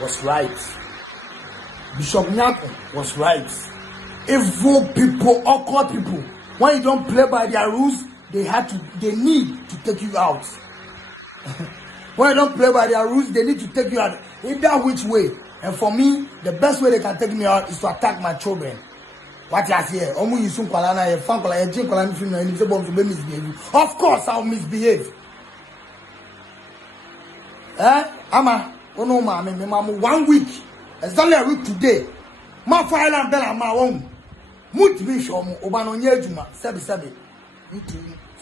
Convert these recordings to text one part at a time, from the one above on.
Was right. Bishop Nyarko was right. Evil people, awkward people, when you don't play by their rules, they need to take you out. When you don't play by their rules, they need to take you out. Either which way. And for me, the best way they can take me out is to attack my children. What you say? Of course, I'll misbehave. Ama, oh no, mama, 1 week. Exactly a week today. My file and bell my own. Multimedia, Obano Yejuma, Sabi.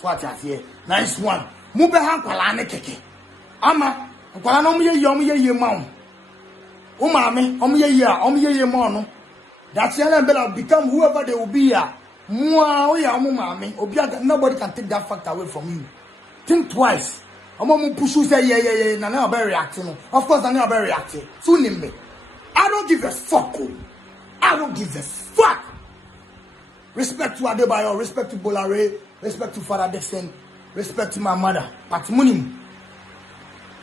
What you say? Nice one. Mubehan Palane Keke. Ama, Palanomi Yomi Mount. Umame, Omiye Mono. That Sierra Bella become whoever they will be here. Nobody can take that fact away from you. Think twice. I'm going to push you say, yeah, and I'm very reacting. Of course, I'm very reacting. Soon me. I don't give a fuck. I don't give a fuck. Respect to Adebayo, respect to Bolare, respect to Father Dixon, respect to my mother. But Munim,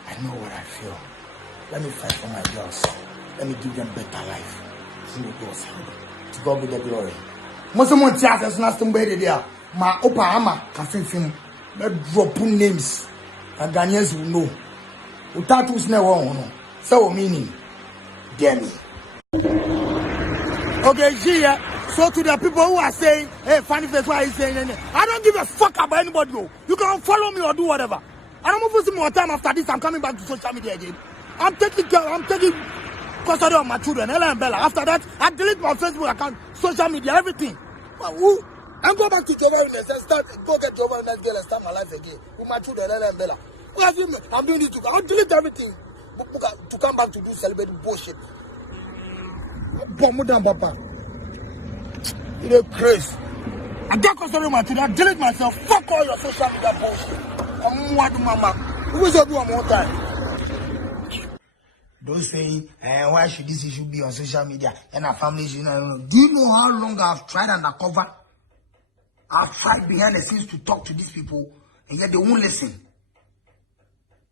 I know what I feel. Let me fight for my girls. Let me give them better life. To God be the glory. Most of my theaters not somebody there. My Opa Ama can film. Let drop names. And Ghanaians will know. Utatus never know. So meaning, Demi. Okay, Gia. So to the people who are saying, hey, funny face, why are you saying? I don't give a fuck about anybody. You can follow me or do whatever. I don't want to see more time after this. I'm coming back to social media again. I'm taking custody of my children, Ella and Bella. After that, I delete my Facebook account, social media, everything. And go back to Jehovah's Witness and go get Jehovah's Witness girl and start my life again with my children, Ella and Bella. I'm doing this I'll delete everything to come back to do celebrating bullshit. Papa. You're crazy. I get custody of my children, I delete myself. Fuck all your social media bullshit. I'm what mama. Who is do one more time? Don't say, why should this issue be on social media and our families, Do you know how long I've tried undercover? I've tried behind the scenes to talk to these people, and yet they won't listen.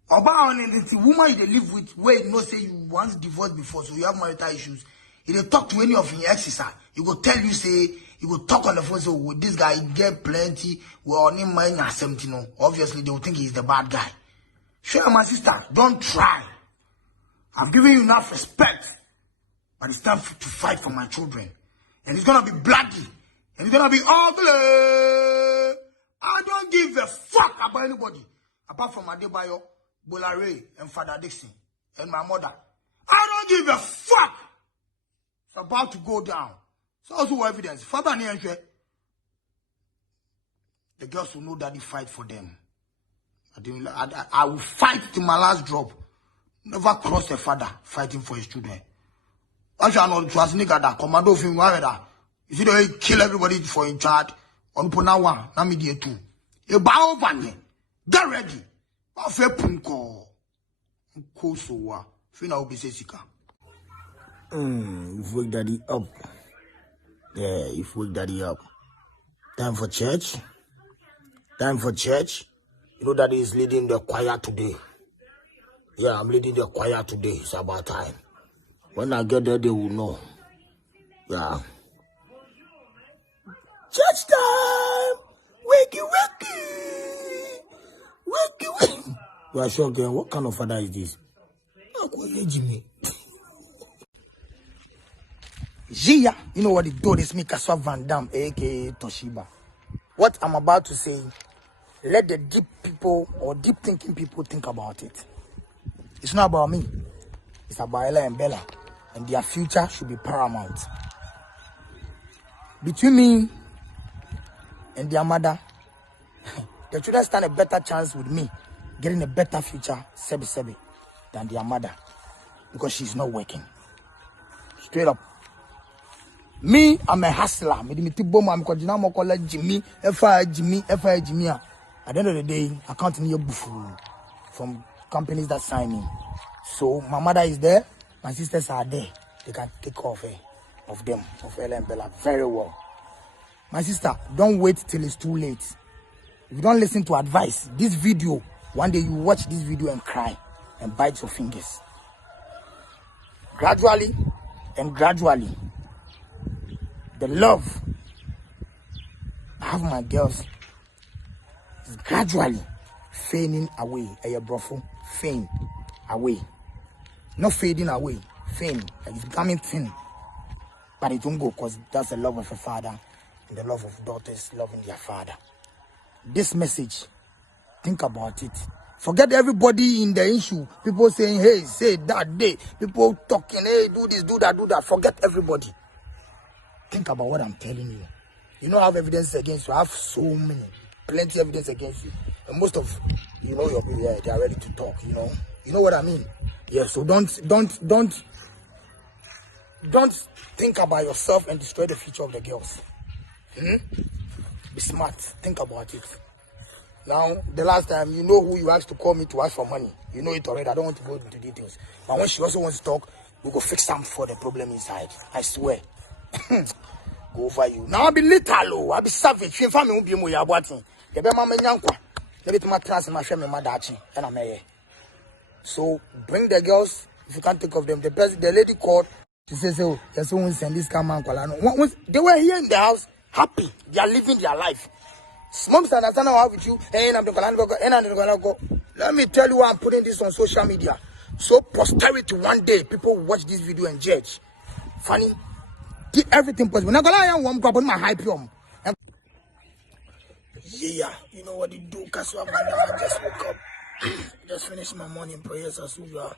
About the woman you live with, where you know say you once divorced before, so you have marital issues. If they talk to any of your exes, you go tell you say, you go talk on the phone, so with this guy, he get plenty, we're on him mind or something, Obviously, they will think he's the bad guy. Sure, my sister, don't try. I've given you enough respect, but it's time to fight for my children. And it's gonna be bloody, and it's gonna be ugly. I don't give a fuck about anybody, apart from Adebayo, Bolare, and Father Dixon, and my mother. I don't give a fuck. It's about to go down. So also evidence. Father Nyarko, the girls will know that you fight for them. I will fight till my last drop. Never cross a father fighting for his children. I shall not trust nigga that commando of him that. You see the way he kill everybody for in charge. On Pona one, na media two. A bow van. Get ready. I feel punko. Kosowa. Fina obisesika. You've waked daddy up. Yeah, you've waked daddy up. Time for church. Time for church. You know daddy is leading the choir today. Yeah, I'm leading the choir today. It's about time. When I get there, they will know. Yeah. Church time! Wakey, wakey! Wakey, wakey! You are sure, girl, what kind of father is this? Jimmy. Gia, you know what it do? This me Kaswa Van Dam, aka Toshiba. What I'm about to say, let the deep people or deep thinking people think about it. It's not about me. It's about Ella and Bella. And their future should be paramount. Between me and their mother, the children stand a better chance with me getting a better future, sebi, than their mother. Because she's not working. Straight up. Me, I'm a hustler. I'm Jimmy, Fire Jimmy. At the end of the day, I can't need bufu from companies that sign me. So my mother is there, my sisters are there. They can take care of them, of Ella and Bella, very well. My sister, don't wait till it's too late. If you don't listen to advice, this video, one day you watch this video and cry and bite your fingers. Gradually and gradually, the love I have my girls is gradually fading away. Fading away. Not fading away, fading. Like it's becoming thin. But it won't go because that's the love of a father and the love of daughters loving their father. This message, think about it. Forget everybody in the issue. People saying, hey, say that day. People talking, hey, do this, do that, do that. Forget everybody. Think about what I'm telling you. You don't have evidence against you. I have so many, plenty of evidence against you. And most of, they are ready to talk, You know what I mean? Yeah, so don't think about yourself and destroy the future of the girls. Be smart. Think about it. Now, the last time, you know who you asked to call me to ask for money. You know it already. I don't want to go into details. But when she also wants to talk, we go fix something for the problem inside. I swear. Go over you. Now, I'll be little. I'll be savage. You family won't be more yabuating. The be mama nyankwa. Let me trans my family madachi. And I'm here. So, bring the girls. If you can't think of them, the lady called. She says, oh, there's someone send this come on. They were here in the house, happy. They are living their life. Moms understand how with you. Let me tell you why I'm putting this on social media. So posterity one day, people will watch this video and judge. Funny. Did everything possible. Now I want to put my hype on. Yeah, you know what you do, because I just woke up. Just finished my morning prayers as usual.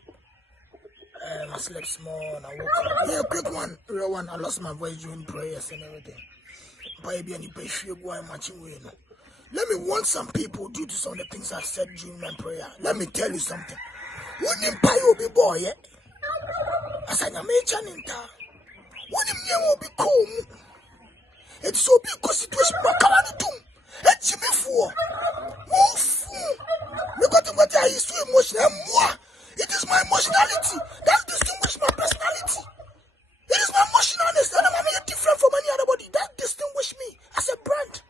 I slept small and I woke up. Yeah, quick one, real one. I lost my voice during prayers and everything. Let me warn some people due to some of the things I said during my prayer. Let me tell you something. When you pay your boy, as I mentioned in town, when you will be cool, it's so big constitution. It's me for. Because what I is so emotional. It is my emotionality that distinguishes my personality. It is my emotionalness that I'm different from any other body. That distinguishes me as a brand.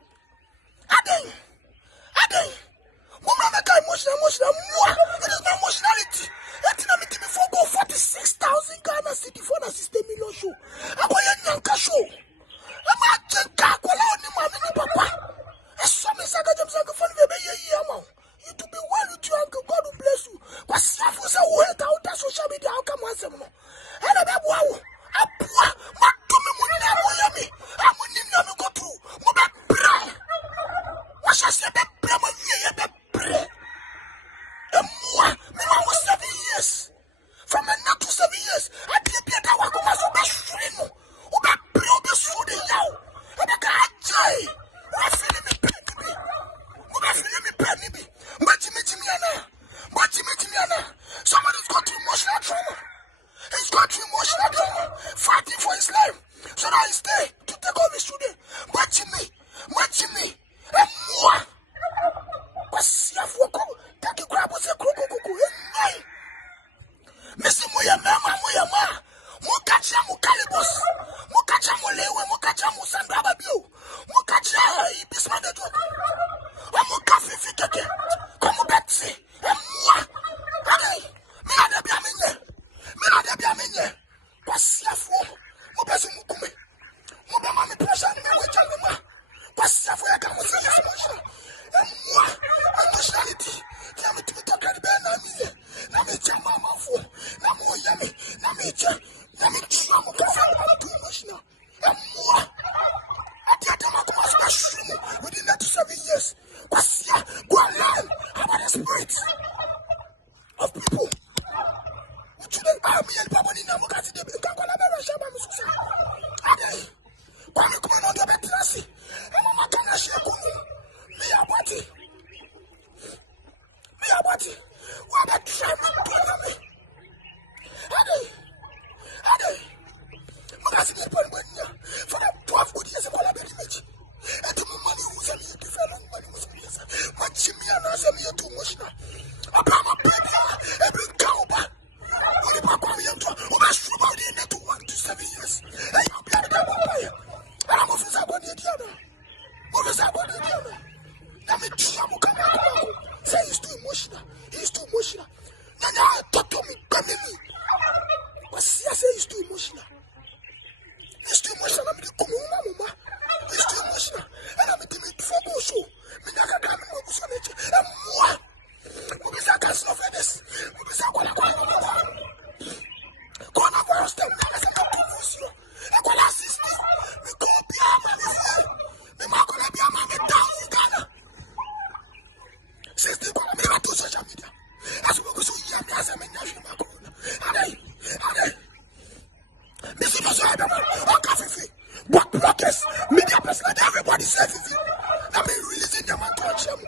Adeng. Woman make emotional. It is my emotionality. It's not me before go 46,000 Ghana city for the system million show. I'm going to Yanka show. I'm a Jenka, Koloni, Mammy, Papa. As some is a good fun, you to be well with your uncle. God will bless you. But self was a word out of social media. How come once more? And I'm wow. I'm poor. My dummy money. I'm winning them go through. Mother pray. What shall I say? Pray. And more. Me was 7 years. From a not to 7 years. I did be that one. I was a best friend. Who got pray on the food in you. And I got joy. I'm feeling me. Somebody's got too emotional trauma. He's got too emotional trauma. Fighting for his life. So now he's there to take off his children. Watching me. And more. But see, I've woke up. Take a grab with a crocodile. Missy Moyama. Mukacha Mukalibos. Mukacha Molewe. Mukacha Musandababu. Mukacha Ibismadajo. Mukafi Fikake. Come Betsy. And moi. Okay. Mina de biamine. Pasiafo. Mubesu mukume. Mubama me pressure me wechalema. Pasiafo ya kamusi emotion. And moi. Emotionality. Yami to talk at the bed na me. Na me chama mafo. Na mo yami. Na me cha. Na me chama kafa. I'm too emotional. And moi. Within that 7 years, go and learn about the spirit of people. Children army and Papa Nina Mokati de Kakalabara Shaba Musa. Ade, Kwame Kumano de Betrasi, and Mama Kanashi Kunu, me abati. What a travel to me. Ade, Magazine for the 12 good years of collaboration. And to my money who's a little different money was much me and as a mere too much now. A Brahma baby, every cowba. Only Papa Yanto, who has from out in the 1 to 7 years. And you'll be at the Papa. And I'm of his abode. What is abode? Let me emotional. He's too emotional. Nana, talk to me, come to me. But see, I say he's too emotional. He's too emotional. I'm the Mama. He's too emotional. And I'm the meat for go show. Minaka come and go so much. And moi. Mubisaka slow this. Mubisaka coronavirus them now as a promotion. I call assist. We go be a man. We might gonna be a man down in Ghana. Since they call me to social media. As we go so young as a man, Mr. President, but blockers, media person, everybody says I mean, releasing them and touch them.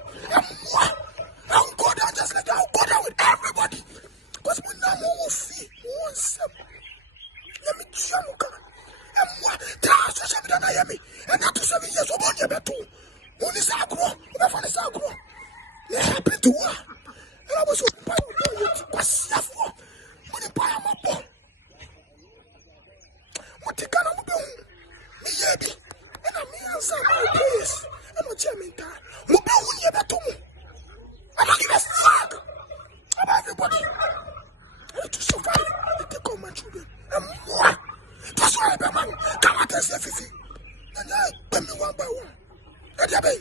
I'll go down just like I'll go down with everybody. Because we know more fee, more some. Let me show you. And what? Tell social media, Miami. And not to 7 years old, you better. When is our grow? When is our grow? They're happy to work. And I was open by you. What's that for? When you buy my ball. What the kind of boom? Me, yabi. And I'm answer my place. I'm not jamming that. Mubu, you better. I don't give a fuck about everybody. I need to survive. I take on my children. And more. That's why I'm a man. Come out and say, Fifi. And I pay me one by one. And I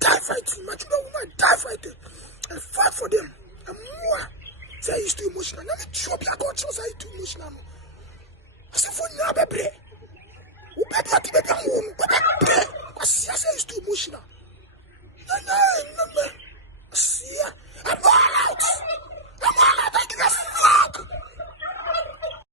die fighting. My children will die fighting. I fight for them. And more. Say he's too emotional. Let me show you. I got to say he's too emotional. I say for now, baby. Who baby at baby home? Baby. I say he's too emotional. No. See, I'm all out. I give a